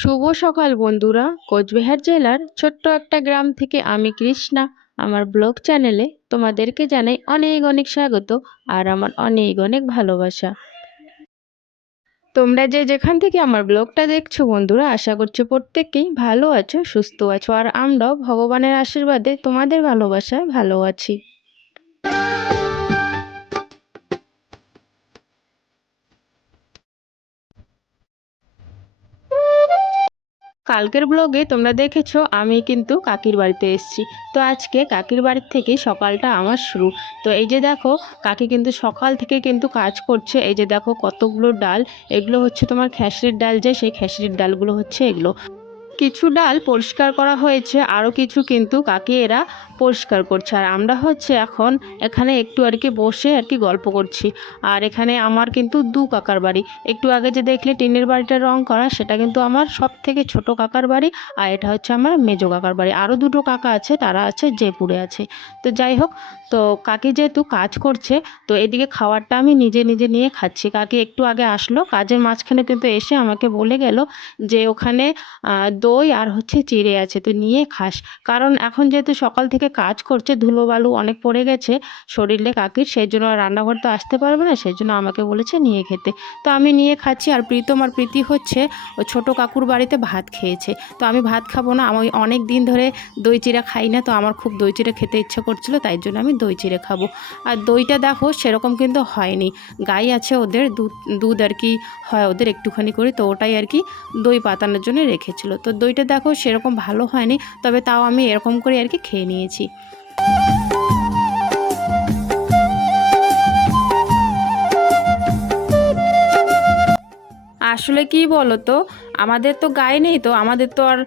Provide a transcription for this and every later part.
শুভ সকাল, বন্ধুরা। কোচবিহার জেলার ছোট্ট একটা গ্রাম থেকে আমি কৃষ্ণা। আমার ব্লগ চ্যানেলে তোমাদেরকে জানাই অনেক অনেক স্বাগত আর আমার অনেক অনেক ভালোবাসা। তোমরা যে যেখান থেকে আমার ব্লগটা দেখছ, বন্ধুরা, আশা করছি প্রত্যেকেই ভালো আছো, সুস্থ আছো। আর আমরাও ভগবানের আশীর্বাদে তোমাদের ভালোবাসায় ভালো আছি। কালকের ব্লগে তোমরা দেখেছ, আমি কিন্তু কাকির বাড়িতে এসেছি। তো আজকে কাকির বাড়ির থেকে সকালটা আমার শুরু। তো এই যে দেখো, কাকি কিন্তু সকাল থেকে কিন্তু কাজ করছে। এই যে দেখো কতগুলো ডাল, এগুলো হচ্ছে তোমার খেসরির ডাল যে, সেই খেসরির ডালগুলো হচ্ছে এগুলো। কিছু ডাল পরিষ্কার করা হয়েছে আরও কিছু কিন্তু কাকি এরা পরিষ্কার করছে। আর আমরা হচ্ছে এখন এখানে একটু আর কি বসে আর কি গল্প করছি। আর এখানে আমার কিন্তু দু কাকার বাড়ি। একটু আগে যে দেখলে টিনের বাড়িটা রং করা, সেটা কিন্তু আমার সব থেকে ছোট কাকার বাড়ি আর এটা হচ্ছে আমার মেজো কাকার বাড়ি। আরও দুটো কাকা আছে, তারা আছে জয়পুরে আছে। তো যাই হোক, তো কাকি যেহেতু কাজ করছে, তো এদিকে খাবারটা আমি নিজে নিজে নিয়ে খাচ্ছি। কাকি একটু আগে আসলো, কাজের মাঝখানে কিন্তু এসে আমাকে বলে গেল যে ওখানে দই আর হচ্ছে চিড়ে আছে, তুই নিয়ে খাস। কারণ এখন যেহেতু সকাল থেকে কাজ করছে, ধুলো বালু অনেক পড়ে গেছে, শরীরে কাকির সেই জন্য রান্নাঘর তো আসতে পারবে না, সেই জন্য আমাকে বলেছে নিয়ে খেতে। তো আমি নিয়ে খাচ্ছি আর প্রীতম আর প্রীতি হচ্ছে ও ছোটো কাকুর বাড়িতে ভাত খেয়েছে। তো আমি ভাত খাব না, আমি অনেক দিন ধরে দই চিড়া খাই না, তো আমার খুব দই চিড়ে খেতে ইচ্ছে করছিল, তাই জন্য আমি দই চিড়ে খাব। আর দইটা দেখো, সেরকম কিন্তু হয়নি। গাই আছে ওদের, দুধ দুধ আর কি হয় ওদের একটুখানি করে, তো ওটাই আর কি দই পাতানোর জন্য রেখেছিল। তো দইটা দেখো সেরকম ভালো হয়নি, তবে তাও আমি এরকম করে আর কি খেয়ে নিয়েছি। আসলে কি বলো তো আমাদের তো গায়ে নেই তো, আমাদের তো আর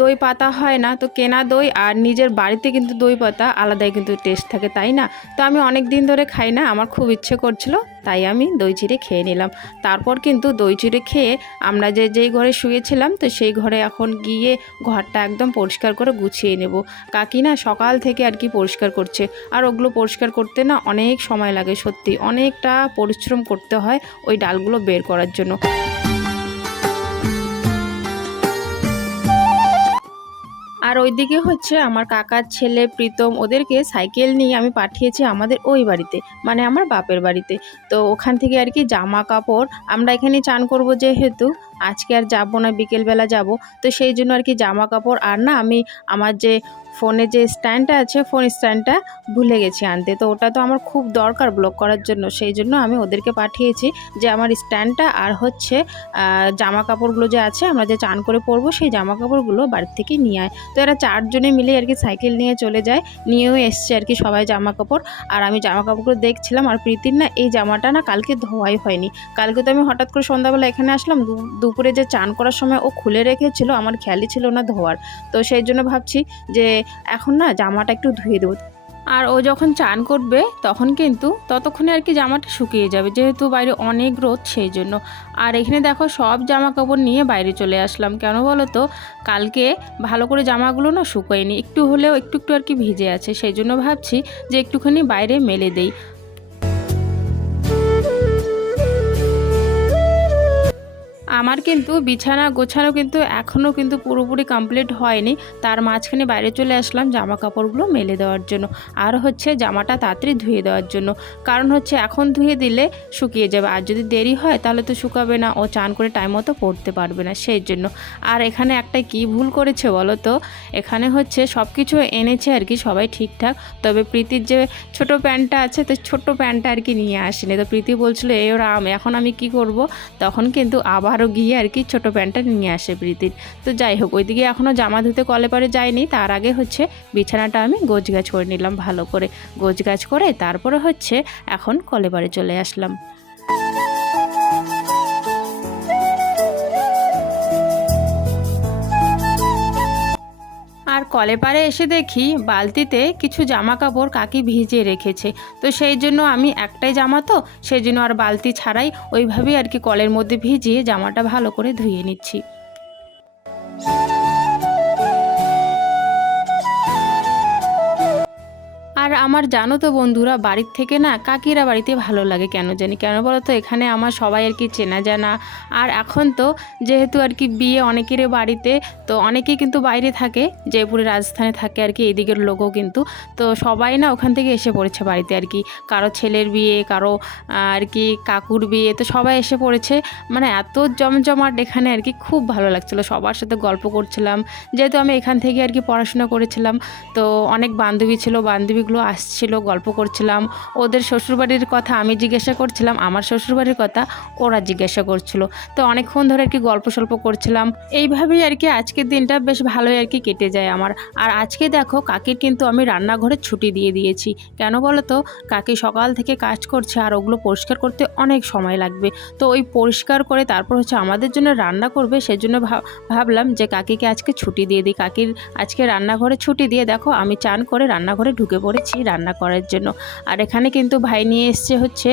দই পাতা হয় না। তো কেনা দই আর নিজের বাড়িতে কিন্তু দই পাতা আলাদাই কিন্তু টেস্ট থাকে, তাই না? তো আমি অনেক দিন ধরে খাই না, আমার খুব ইচ্ছে করছিল, তাই আমি দই চিড়ে খেয়ে নিলাম। তারপর কিন্তু দই চিড়ে খেয়ে আমরা যে, যেই ঘরে শুয়েছিলাম, তো সেই ঘরে এখন গিয়ে ঘরটা একদম পরিষ্কার করে গুছিয়ে নেব। কাকি না সকাল থেকে আর কি পরিষ্কার করছে, আর ওগুলো পরিষ্কার করতে না অনেক সময় লাগে, সত্যি। অনেকটা পরিশ্রম করতে হয় ওই ডালগুলো বের করার জন্য। আর ওইদিকে হচ্ছে আমার কাকার ছেলে প্রীতম, ওদেরকে সাইকেল নিয়ে আমি পাঠিয়েছি আমাদের ওই বাড়িতে মানে আমার বাপের বাড়িতে। তো ওখান থেকে আর কি জামা কাপড় আমরা এখানে চান করব যেহেতু, আজকে আর যাব না, বিকেলবেলা যাব। তো সেই জন্য আর কি জামা কাপড় আর না আমি আমার যে ফোনে যে স্ট্যান্ডটা আছে, ফোন স্ট্যান্ডটা ভুলে গেছি আনতে। তো ওটা তো আমার খুব দরকার ব্লক করার জন্য। সেই জন্য আমি ওদেরকে পাঠিয়েছি যে আমার স্ট্যান্ডটা আর হচ্ছে জামা কাপড়গুলো যে আছে, আমরা যে চান করে পরবো, সেই জামা কাপড়গুলো বাড়ির থেকে নিয়ে আয়। তো এরা চারজনে মিলে আর কি সাইকেল নিয়ে চলে যায়, নিয়েও এসছে আর কি সবাই জামা কাপড় আর আমি জামা কাপড়গুলো দেখছিলাম আর প্রীতির না এই জামাটা না কালকে ধোয়াই হয়নি। কালকে তো আমি হঠাৎ করে সন্ধ্যাবেলা এখানে আসলাম দুপুরে যে চান করার সময় ও খুলে রেখেছিল, আমার খেয়ালই ছিল না ধোয়ার। তো সেই জন্য ভাবছি যে এখন না জামাটা একটু ধুয়ে দেবো। আর ও যখন চান করবে, তখন কিন্তু ততক্ষণে আর কি জামাটা শুকিয়ে যাবে, যেহেতু বাইরে অনেক রোদ সেই জন্য। আর এখানে দেখো সব জামা কাপড় নিয়ে বাইরে চলে আসলাম। কেন বলো তো কালকে ভালো করে জামাগুলো না শুকোয়নি। একটু হলেও একটু একটু আর কি ভিজে আছে। সেই জন্য ভাবছি যে একটুখানি বাইরে মেলে দেই। আমার কিন্তু বিছানা গোছানো কিন্তু এখনও কিন্তু পুরোপুরি কমপ্লিট হয়নি। তার মাঝখানে বাইরে চলে আসলাম জামা কাপড়গুলো মেলে দেওয়ার জন্য। আর হচ্ছে জামাটা তাড়াতাড়ি ধুয়ে দেওয়ার জন্য। কারণ হচ্ছে এখন ধুয়ে দিলে শুকিয়ে যাবে। আর যদি দেরি হয় তাহলে তো শুকাবে না। ও চান করে টাইম মতো পড়তে পারবে না সেই জন্য। আর এখানে একটা কি ভুল করেছে বলো তো? এখানে হচ্ছে সব কিছু এনেছে আর কি সবাই ঠিকঠাক। তবে প্রীতির যে ছোট প্যান্টটা আছে তো ছোট্ট প্যান্টটা আর কি নিয়ে আসেনি। তো প্রীতি বলছিল এই রাম, এখন আমি কি করব? তখন কিন্তু আবারও আরও গিয়ে আর কি ছোটো প্যান্টটা নিয়ে আসে প্রীতির। তো যাই হোক, ওইদিকে এখনও জামা ধুতে কলে পরে যায়নি। তার আগে হচ্ছে বিছানাটা আমি গোছ গাছ করে নিলাম ভালো করে। গোছ গাছ করে তারপরে হচ্ছে এখন কলে পারে চলে আসলাম। আর কলে পারে এসে দেখি বালতিতে কিছু জামা কাপড় কাকি ভিজিয়ে রেখেছে। তো সেই জন্য আমি একটাই জামা তো, সেই জন্য আর বালতি ছাড়াই ওইভাবেই আর কি কলের মধ্যে ভিজিয়ে জামাটা ভালো করে ধুয়ে নিচ্ছি। আমার জানো তো বন্ধুরা, বাড়ির থেকে না কাকিরা বাড়িতে ভালো লাগে কেন জানি? কেন বলো তো এখানে আমার সবাই আর কি চেনা জানা। আর এখন তো যেহেতু আর কি বিয়ে অনেকেরই বাড়িতে, তো অনেকেই কিন্তু বাইরে থাকে। জয়পুরে রাজস্থানে থাকে আর কি, এদিকের লোকও কিন্তু। তো সবাই না ওখান থেকে এসে পড়েছে বাড়িতে আর কি। কারও ছেলের বিয়ে, কারও আর কি কাকুর বিয়ে, তো সবাই এসে পড়েছে। মানে এত জমজমাট এখানে আর কি খুব ভালো লাগছিল। সবার সাথে গল্প করছিলাম। যেহেতু আমি এখান থেকে আর কি পড়াশোনা করেছিলাম, তো অনেক বান্ধবী ছিল। বান্ধবীগুলো আসছিল, গল্প করছিলাম। ওদের শ্বশুরবাড়ির কথা আমি জিজ্ঞাসা করছিলাম, আমার শ্বশুরবাড়ির কথা ওরা জিজ্ঞাসা করছিল। তো অনেকক্ষণ ধরে আর কি গল্প সল্প করছিলাম। এইভাবেই আর কি আজকের দিনটা বেশ ভালোই আর কি কেটে যায় আমার। আর আজকে দেখো, কাকির কিন্তু আমি রান্নাঘরে ছুটি দিয়ে দিয়েছি। কেন বলো তো? কাকি সকাল থেকে কাজ করছে আর ওগুলো পরিষ্কার করতে অনেক সময় লাগবে। তো ওই পরিষ্কার করে তারপর হচ্ছে আমাদের জন্য রান্না করবে, সেজন্য ভাব- ভাবলাম যে কাকিকে আজকে ছুটি দিয়ে দিই। কাকির আজকে রান্নাঘরে ছুটি দিয়ে দেখো, আমি চান করে রান্নাঘরে ঢুকে পড়েছি। রান্না করার জন্য। আর এখানে কিন্তু ভাই নিয়ে এসছে হচ্ছে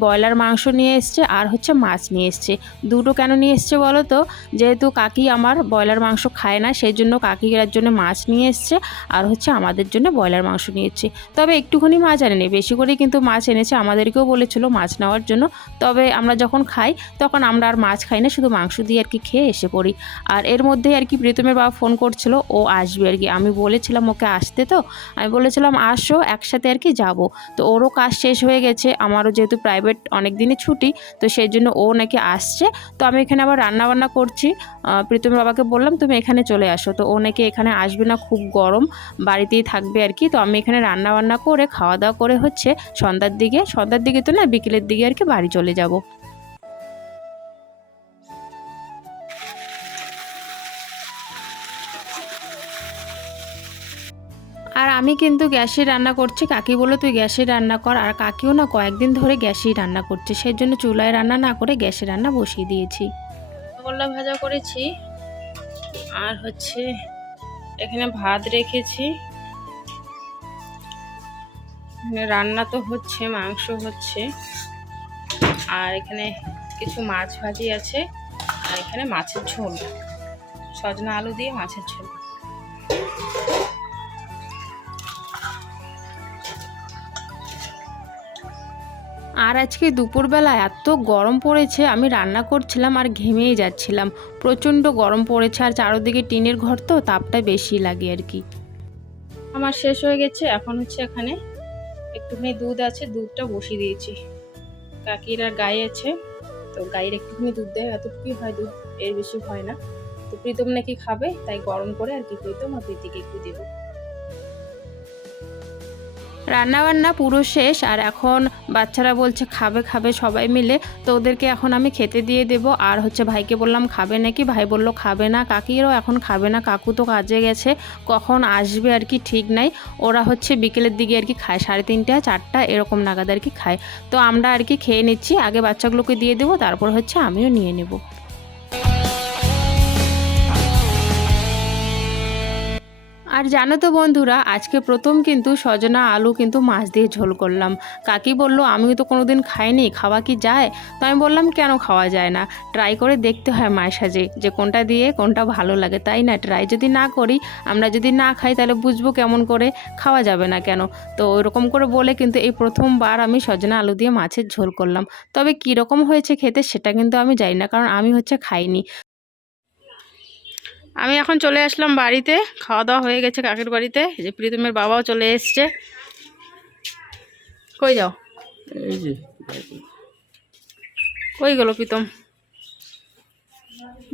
ব্রয়লার মাংস নিয়ে এসছে আর হচ্ছে মাছ নিয়ে এসছে। দুটো কেন নিয়ে এসছে বলো তো? যেহেতু কাকি আমার ব্রয়লার মাংস খায় না সেই জন্য কাকির জন্য মাছ নিয়ে এসছে আর হচ্ছে আমাদের জন্য ব্রয়লার মাংস নিয়ে এসছে। তবে একটুখানি মাছ আনেনি বেশি করেই কিন্তু মাছ এনেছে, আমাদেরকেও বলেছিল মাছ নেওয়ার জন্য। তবে আমরা যখন খাই, তখন আমরা আর মাছ খাই না, শুধু মাংস দিয়ে আর কি খেয়ে এসে পড়ি। আর এর মধ্যেই আর কি প্রীতমের বাবা ফোন করছিল, ও আসবে আর কি। আমি বলেছিলাম ওকে আসতে তো? আমি বলেছিলাম, আসো। একসাথে আর কি যাব। তো ওরও কাজ শেষ হয়ে গেছে, আমারও যেহেতু প্রাইভেট অনেক দিনই ছুটি, তো সেই জন্য ও নাকি আসছে। তো আমি এখানে আবার রান্না বান্না করছি প্রীতম বাবাকে বললাম, তুমি এখানে চলে আসো। তো ও নাকি এখানে আসবে না, খুব গরম, বাড়িতেই থাকবে আর কি। তো আমি এখানে রান্নাবান্না করে, খাওয়া দাওয়া করে হচ্ছে সন্ধ্যার দিকে সন্ধ্যার দিকে তো না, বিকেলের দিকে আর কি বাড়ি চলে যাব। আমি কিন্তু গ্যাসে রান্না করছি। কাকি বলল, তুই গ্যাসে রান্না কর। আর কাকিও না কয়েকদিন ধরে গ্যাসেই রান্না করছে। সেই জন্য চুলায় রান্না না করে গ্যাসে রান্না বসিয়ে দিয়েছি। করলা ভাজা করেছি। আর হচ্ছে এখানে ভাত রেখেছি। রান্না তো হচ্ছে, মাংস হচ্ছে। আর এখানে কিছু মাছ ভাজি আছে। আর এখানে মাছের ঝোল। সজনা আলু দিয়ে মাছের ঝোল। আর আজকে দুপুরবেলা এত গরম পড়েছে, আমি রান্না করছিলাম আর ঘেমেই যাচ্ছিলাম। প্রচণ্ড গরম পড়েছে আর চারোদিকে টিনের ঘর তো, তাপটা বেশি লাগে আর কি। আমার শেষ হয়ে গেছে, এখন হচ্ছে এখানে একটুখানি দুধ আছে, দুধটা বসিয়ে দিয়েছি। কাকিরা গায়ে আছে, তো গায়ের একটুখানি দুধ দেয়, এতটুকুই হয় দুধ, এর বেশি হয় না। তো প্রীতম নাকি খাবে, তাই গরম করে আর কি প্রীতম আর প্রীতিকে একটু দেবো। রান্নাবান্না পুরো শেষ আর এখন বাচ্চারা বলছে খাবে খাবে সবাই মিলে। তো ওদেরকে এখন আমি খেতে দিয়ে দেব। আর হচ্ছে ভাইকে বললাম, খাবে নাকি? ভাই বলল, খাবে না। কাকিরও এখন খাবে না, কাকু তো কাজে গেছে। কখন আসবে আর কি ঠিক নাই। ওরা হচ্ছে বিকেলের দিকে আর কি খায়, সাড়ে তিনটা, চারটা, এরকম নাগাদ আর কি খায়। তো আমরা আর কি খেয়ে নিচ্ছি। আগে বাচ্চাগুলোকে দিয়ে দেবো, তারপর হচ্ছে আমিও নিয়ে নেব। আর জানো তো বন্ধুরা, আজকে প্রথম কিন্তু সজনা আলু কিন্তু মাছ দিয়ে ঝোল করলাম। কাকি বলল, আমিও তো কোনো দিন খাইনি, খাওয়া কি যায়? তো আমি বললাম, কেন খাওয়া যায় না? ট্রাই করে দেখতে হয় মায়ের সাজে, যে কোনটা দিয়ে কোনটা ভালো লাগে, তাই না? ট্রাই যদি না করি, আমরা যদি না খাই, তাহলে বুঝব কেমন করে খাওয়া যাবে না কেন? তো ওরকম করে বলে কিন্তু এই প্রথমবার আমি সজনা আলু দিয়ে মাছের ঝোল করলাম। তবে কীরকম হয়েছে খেতে, সেটা কিন্তু আমি জানি না, কারণ আমি হচ্ছে খাইনি। আমি এখন চলে আসলাম বাড়িতে খাওয়া দাওয়া হয়ে গেছে কাকের বাড়িতে। যে প্রীতমের বাবাও চলে এসছে। কই যাও? কই গেল প্রীতম?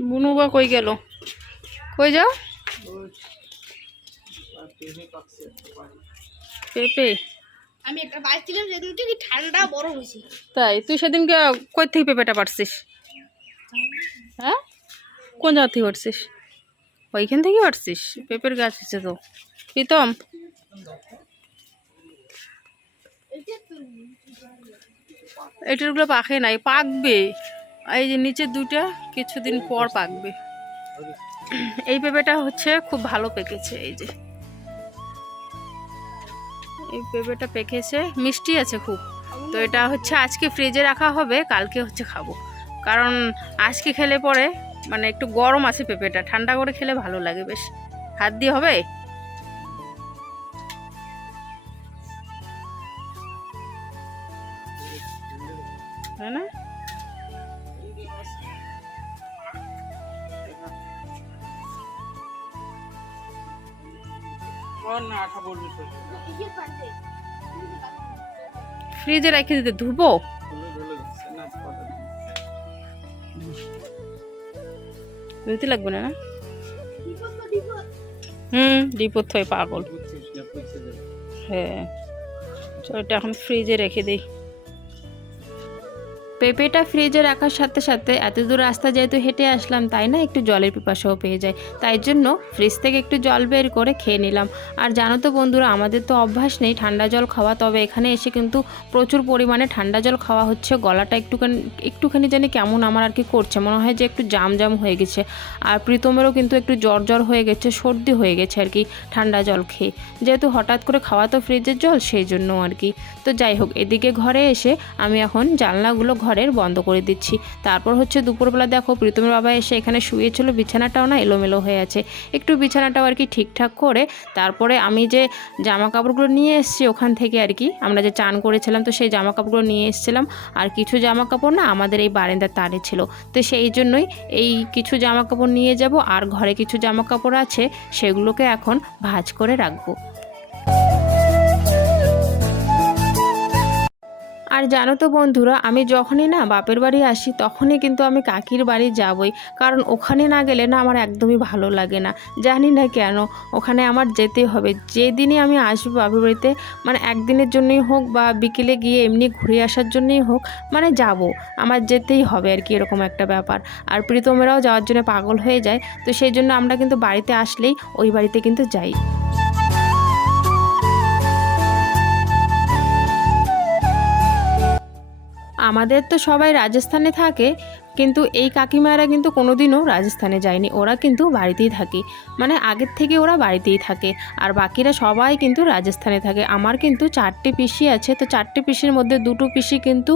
বুনু বা কই গেল? কই যাও? পেঁপে। আমি একটা পাইছিলাম সেদিন কি ঠান্ডা বড় হয়েছে। তাই তুই সেদিনকে কই থেকে পেঁপেটা পারছিস হ্যাঁ? কোন জায়গা থেকে পারছিস ওইখান থেকে পারছিস পেঁপের গাছ আছে তো। প্রীতম। এটারগুলো পাকে নাই, পাকবে। এই যে নিচের দুটা কিছুদিন পর পাকবে। এই পেঁপেটা হচ্ছে খুব ভালো পেকেছে, এই যে। এই পেঁপেটা পেকেছে। মিষ্টি আছে খুব। তো এটা হচ্ছে আজকে ফ্রিজে রাখা হবে, কালকে হচ্ছে খাব। কারণ আজকে খেলে পরে মানে একটু গরম আছে পেঁপেটা। ঠান্ডা করে খেলে ভালো লাগে, বেশ। হাত দিয়ে হবে? ফ্রিজে রেখে দিতে ধুবো? ধুতে লাগবে না না? হুম ডিপোর থই পাগল। হ্যাঁ। চলো এটা এখন ফ্রিজে রেখে দিই। পেঁপেটা ফ্রিজে রাখার সাথে সাথে এত দূর রাস্তা যেহেতু হেঁটে আসলাম, তাই না? একটু জলের পিপাসাও পেয়ে যায়। তাই জন্য ফ্রিজ থেকে একটু জল বের করে খেয়ে নিলাম। আর জানো তো বন্ধুরা, আমাদের তো অভ্যাস নেই ঠান্ডা জল খাওয়া, তবে এখানে এসে কিন্তু প্রচুর পরিমাণে ঠান্ডা জল খাওয়া হচ্ছে। গলাটা একটুখানি একটুখানি জানি কেমন আমার আর কি করছে, মনে হয় যে একটু জাম জাম হয়ে গেছে। আর প্রীতমেরও কিন্তু একটু জ্বর জ্বর হয়ে গেছে, সর্দি হয়ে গেছে আর কি ঠান্ডা জল খেয়ে। যেহেতু হঠাৎ করে খাওয়া তো ফ্রিজের জল, সেই জন্য আর কি। তো যাই হোক, এদিকে ঘরে এসে আমি এখন জানলাগুলো ঘরের বন্ধ করে দিচ্ছি। তারপর হচ্ছে দুপুরবেলা দেখো, প্রীতমের বাবা এসে এখানে শুয়েছিল, বিছানাটাও না এলোমেলো হয়ে আছে। একটু বিছানাটাও আর কি ঠিকঠাক করে, তারপরে আমি যে জামা কাপড়গুলো নিয়ে এসেছি ওখান থেকে আর কি, আমরা যে চান করেছিলাম, তো সেই জামা কাপড়গুলো নিয়ে এসেছিলাম। আর কিছু জামা কাপড় না আমাদের এই বারেন্দার তারে ছিল। তো সেই জন্যই এই কিছু জামা কাপড় নিয়ে যাব, আর ঘরে কিছু জামা কাপড় আছে, সেগুলোকে এখন ভাঁজ করে রাখব। আর জানো তো বন্ধুরা, আমি যখনই না বাপের বাড়ি আসি, তখনই কিন্তু আমি কাকির বাড়ি যাবই। কারণ ওখানে না গেলে না আমার একদমই ভালো লাগে না। জানি না কেন, ওখানে আমার যেতে হবে। যেদিনই আমি আসব বাপের বাড়িতে মানে একদিনের জন্যই হোক বা বিকেলে গিয়ে এমনি ঘুরে আসার জন্যই হোক মানে যাব। আমার যেতেই হবে আর কি এরকম একটা ব্যাপার। আর প্রীতমেরাও যাওয়ার জন্য পাগল হয়ে যায়, তো সেই জন্য আমরা কিন্তু বাড়িতে আসলেই ওই বাড়িতে কিন্তু যাই। আমাদের তো সবাই রাজস্থানে থাকে, কিন্তু এই কাকিমারা কিন্তু কোনোদিনও রাজস্থানে যায়নি। ওরা কিন্তু বাড়িতেই থাকে। মানে আগের থেকে ওরা বাড়িতেই থাকে। আর বাকিরা সবাই কিন্তু রাজস্থানে থাকে। আমার কিন্তু চারটে পিসি আছে, তো চারটে পিসির মধ্যে দুটো পিসি কিন্তু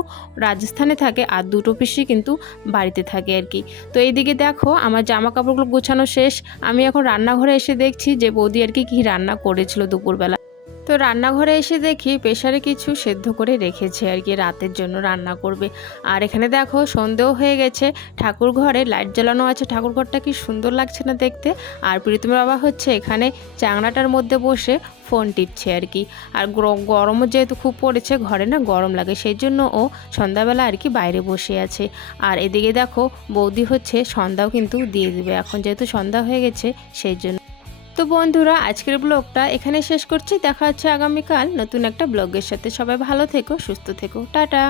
রাজস্থানে থাকে আর দুটো পিসি কিন্তু বাড়িতে থাকে আর কি। তো এইদিকে দেখো, আমার জামা কাপড়গুলো গোছানো শেষ। আমি এখন রান্নাঘরে এসে দেখছি যে বৌদি আর কি, কী রান্না করেছিল দুপুরবেলা। তো রান্নাঘরে এসে দেখি প্রেশারে কিছু সেদ্ধ করে রেখেছে আর কি, রাতের জন্য রান্না করবে। আর এখানে দেখো সন্ধেও হয়ে গেছে, ঠাকুর ঘরে লাইট জ্বালানো আছে। ঠাকুর ঘরটা কি সুন্দর লাগছে না দেখতে? আর প্রীতমের বাবা হচ্ছে এখানে চাংড়াটার মধ্যে বসে ফোন টিপছে আর কি। আর গরমও যেহেতু খুব পড়েছে, ঘরে না গরম লাগে সেই জন্য ও সন্ধ্যাবেলা আর কি বাইরে বসে আছে। আর এদিকে দেখো বৌদি হচ্ছে সন্ধ্যাও কিন্তু দিয়ে দেবে, এখন যেহেতু সন্ধ্যা হয়ে গেছে সেই জন্য তো বন্ধুরা, আজকের ব্লগটা এখানে শেষ করছি। দেখা হচ্ছে আগামীকাল নতুন একটা ব্লগের সাথে। সবাই ভালো থেকো, সুস্থ থেকো। টাটা।